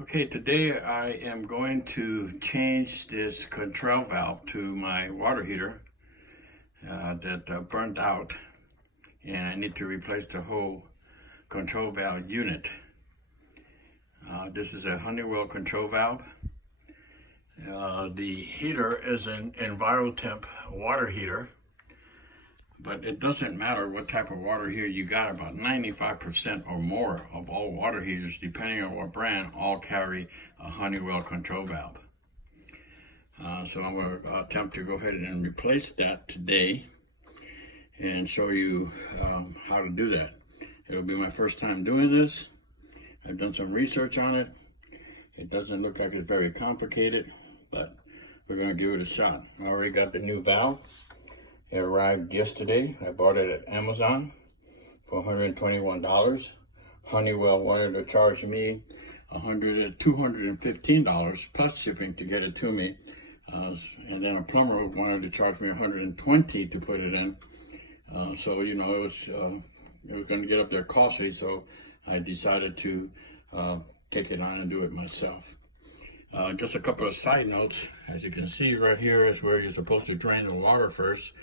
Okay, today I am going to change this control valve to my water heater that burned out, and I need to replace the whole control valve unit. This is a Honeywell control valve. The heater is an EnviroTemp water heater, but it doesn't matter what type of water heater you got. About 95% or more of all water heaters, depending on what brand, all carry a Honeywell control valve. So I'm going to attempt to go ahead and replace that today and show you how to do that. It'll be my first time doing this. I've done some research on it. It doesn't look like it's very complicated, but we're going to give it a shot. I already got the new valve. It arrived yesterday. I bought it at Amazon for $121. Honeywell wanted to charge me $215 plus shipping to get it to me. And then a plumber wanted to charge me $120 to put it in. So, you know, it was going to get up there costly, so I decided to take it on and do it myself. Just a couple of side notes. As you can see right here is where you're supposed to drain the water first.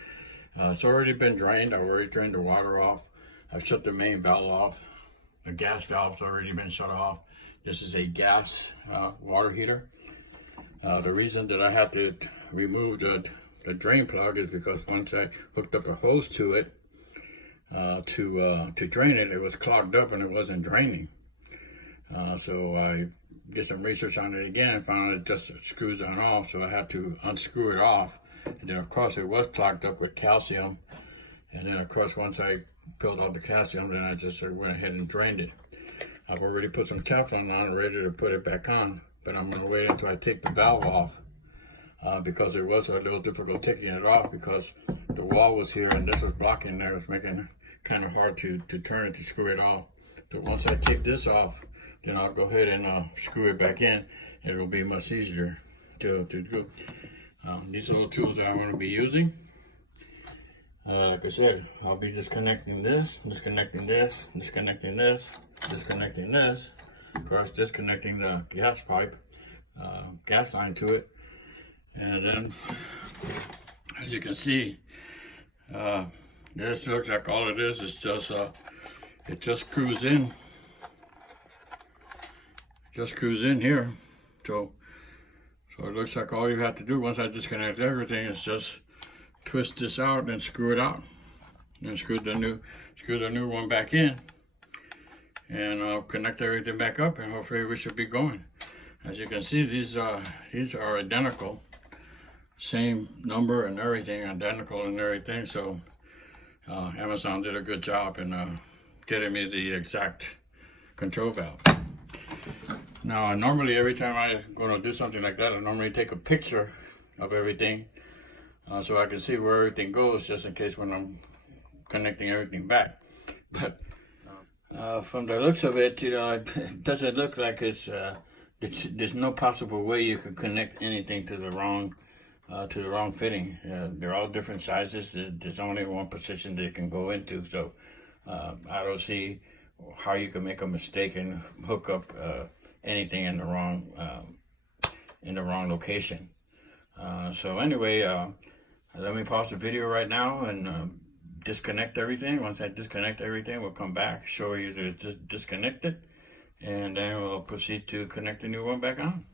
It's already been drained. I've already drained the water off. I've shut the main valve off. The gas valve's already been shut off. This is a gas water heater. The reason that I had to remove the drain plug is because once I hooked up a hose to it to drain it, it was clogged up and it wasn't draining. So I did some research on it again and found it just screws on off, so I had to unscrew it off. And then of course it was clogged up with calcium, and then of course once I peeled out the calcium, then I just went ahead and drained it. I've already put some Teflon on and ready to put it back on, but I'm going to wait until I take the valve off because it was a little difficult taking it off because the wall was here and this was blocking there. It was making it kind of hard to turn it to screw it off. So once I take this off, then I'll go ahead and screw it back in. It'll be much easier to do. These are the tools that I'm going to be using. Like I said, I'll be disconnecting this, disconnecting this, disconnecting this, disconnecting this. Of course, disconnecting the gas pipe, gas line to it. And then, as you can see, this looks like all it is just, it just screws in. Just screws in here. So it looks like all you have to do once I disconnect everything is just twist this out and screw it out. And screw the new one back in. And I'll connect everything back up and hopefully we should be going. As you can see, these are identical. Same number and everything, identical and everything. So Amazon did a good job in getting me the exact control valve. Now, normally every time I'm going to do something like that, I normally take a picture of everything so I can see where everything goes, just in case when I'm connecting everything back. But from the looks of it, you know, it doesn't look like there's no possible way you could connect anything to the wrong fitting. They're all different sizes. There's only one position they can go into, so I don't see how you can make a mistake and hook up anything in the wrong location. So anyway, let me pause the video right now and disconnect everything. Once I disconnect everything, we'll come back, show you that it's disconnected, and then we'll proceed to connect the new one back on.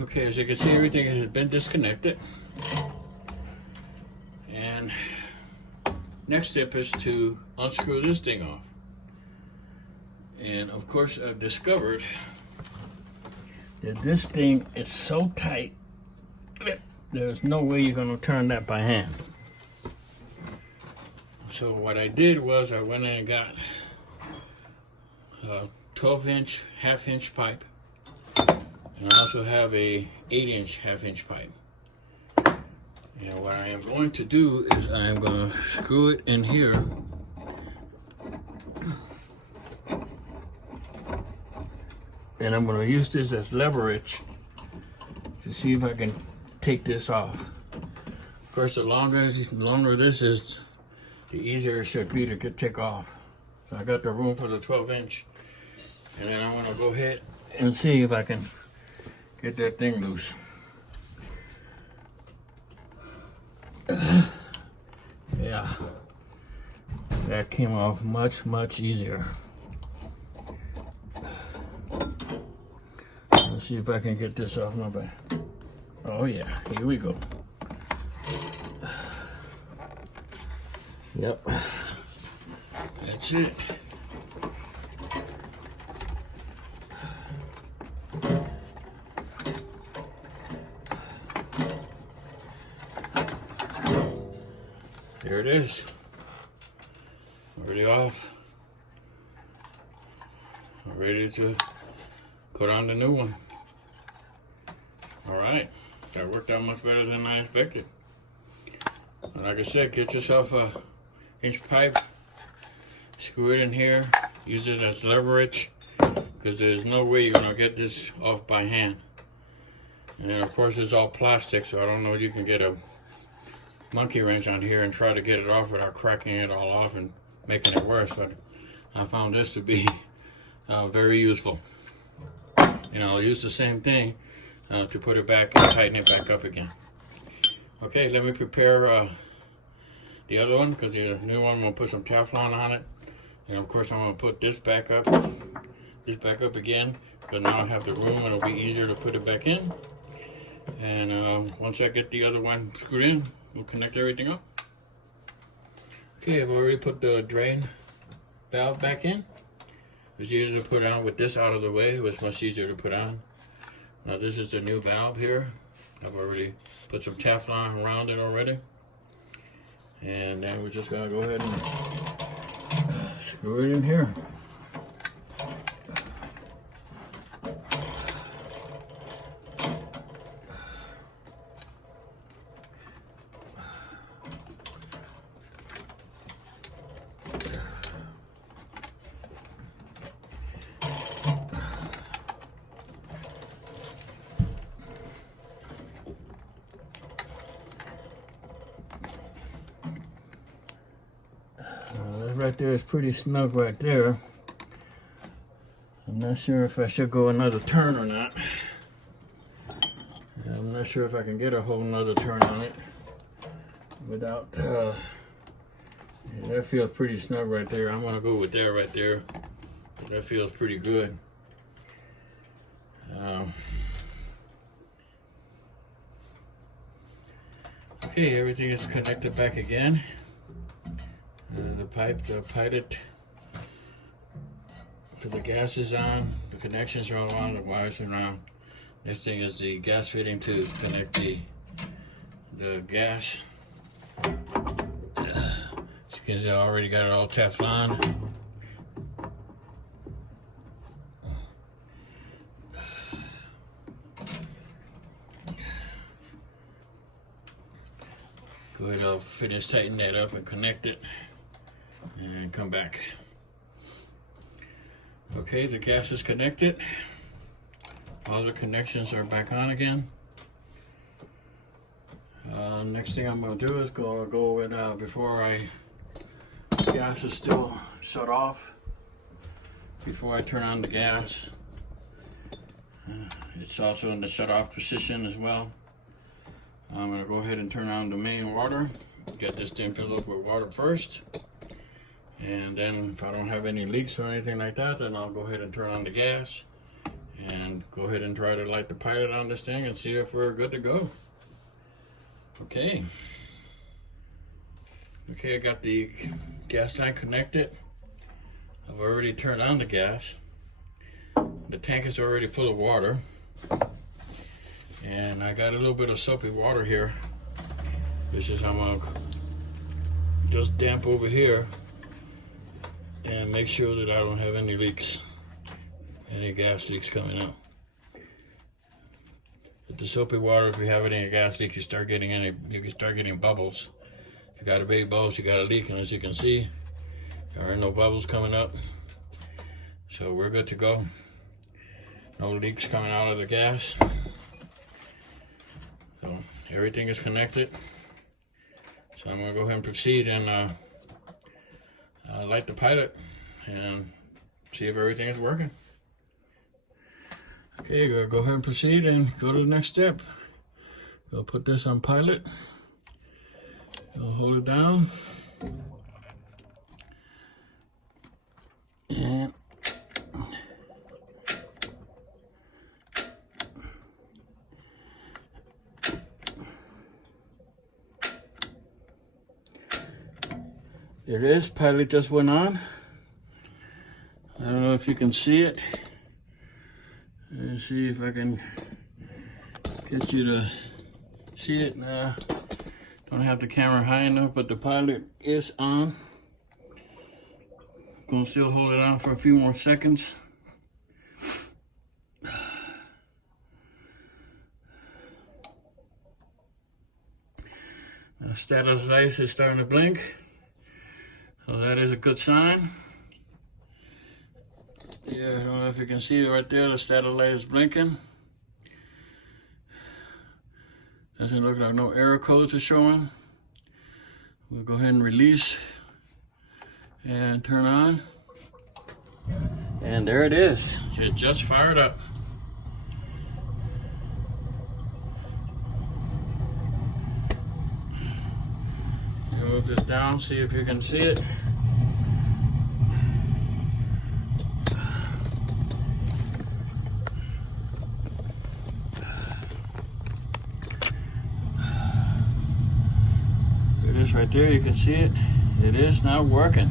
Okay, as you can see, everything has been disconnected. And next step is to unscrew this thing off. And of course, I've discovered that this thing is so tight, there's no way you're going to turn that by hand. So what I did was I went in and got a 12-inch half-inch pipe. And I also have a 8-inch half-inch pipe. And what I am going to do is I am going to screw it in here. And I'm going to use this as leverage to see if I can take this off. Of course, the longer this is, the easier it should be to take off. So I got the room for the 12-inch. And then I'm gonna go ahead and see if I can get that thing loose. Yeah, that came off much easier. Let's see if I can get this off my back. Oh yeah, here we go. Yep, that's it. There it is. Already off. Ready to put on the new one. Alright, that worked out much better than I expected. Like I said, get yourself a inch pipe, screw it in here, use it as leverage, because there's no way you're going to get this off by hand. And then of course it's all plastic, so I don't know if you can get a monkey wrench on here and try to get it off without cracking it all off and making it worse. But I found this to be very useful. And I'll use the same thing to put it back and tighten it back up again. Okay, let me prepare the other one, because the new one will put some Teflon on it. And of course I'm going to put this back up again, because now I have the room and it'll be easier to put it back in. And once I get the other one screwed in, we'll connect everything up. Okay, I've already put the drain valve back in. It's easier to put on with this out of the way. It was much easier to put on. Now this is the new valve here. I've already put some Teflon around it already. And then we're just gonna go ahead and screw it in here. Right there is pretty snug right there. I'm not sure if I should go another turn or not. I'm not sure if I can get a whole nother turn on it without yeah, that feels pretty snug right there. I'm gonna go with that right there. That feels pretty good. Okay, everything is connected back again. The pilot, so the gas is on, the connections are all on, the wires are on. Next thing is the gas fitting to connect the gas. As you can see, I already got it all Teflon. Go ahead, I'll finish tightening that up and connect it. And come back. Okay, the gas is connected. All the connections are back on again. Next thing I'm going to do is go with before gas is still shut off. Before I turn on the gas, it's also in the shut off position as well. I'm going to go ahead and turn on the main water. Get this thing filled up with water first. And then if I don't have any leaks or anything like that, then I'll go ahead and turn on the gas and go ahead and try to light the pilot on this thing and see if we're good to go. Okay. Okay, I got the gas tank connected. I've already turned on the gas. The tank is already full of water. And I got a little bit of soapy water here. This is I'm gonna just damp over here and make sure that I don't have any leaks, any gas leaks coming out. With the soapy water, if you have any gas leaks, you can start getting bubbles. If you got a big bubbles, you got a leak, and as you can see, there are no bubbles coming up. So we're good to go. No leaks coming out of the gas. So everything is connected. So I'm gonna go ahead and proceed and light the pilot and see if everything is working. Okay, go ahead and proceed and go to the next step. We'll put this on pilot. We'll hold it down. And there it is, pilot just went on. I don't know if you can see it. Let's see if I can get you to see it. Nah, don't have the camera high enough, but the pilot is on. Gonna still hold it on for a few more seconds. Now, status light is starting to blink, so that is a good sign. Yeah, I don't know if you can see it right there. The status light is blinking. Doesn't look like no error codes are showing. We'll go ahead and release and turn on. And there it is. It just fired up. Move this down, see if you can see it. There it is right there, you can see it. It is now working.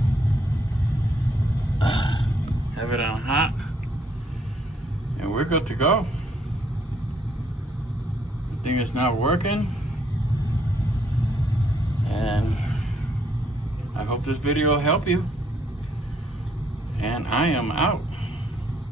Have it on hot, and we're good to go. The thing is now working, and I hope this video will help you, and I am out.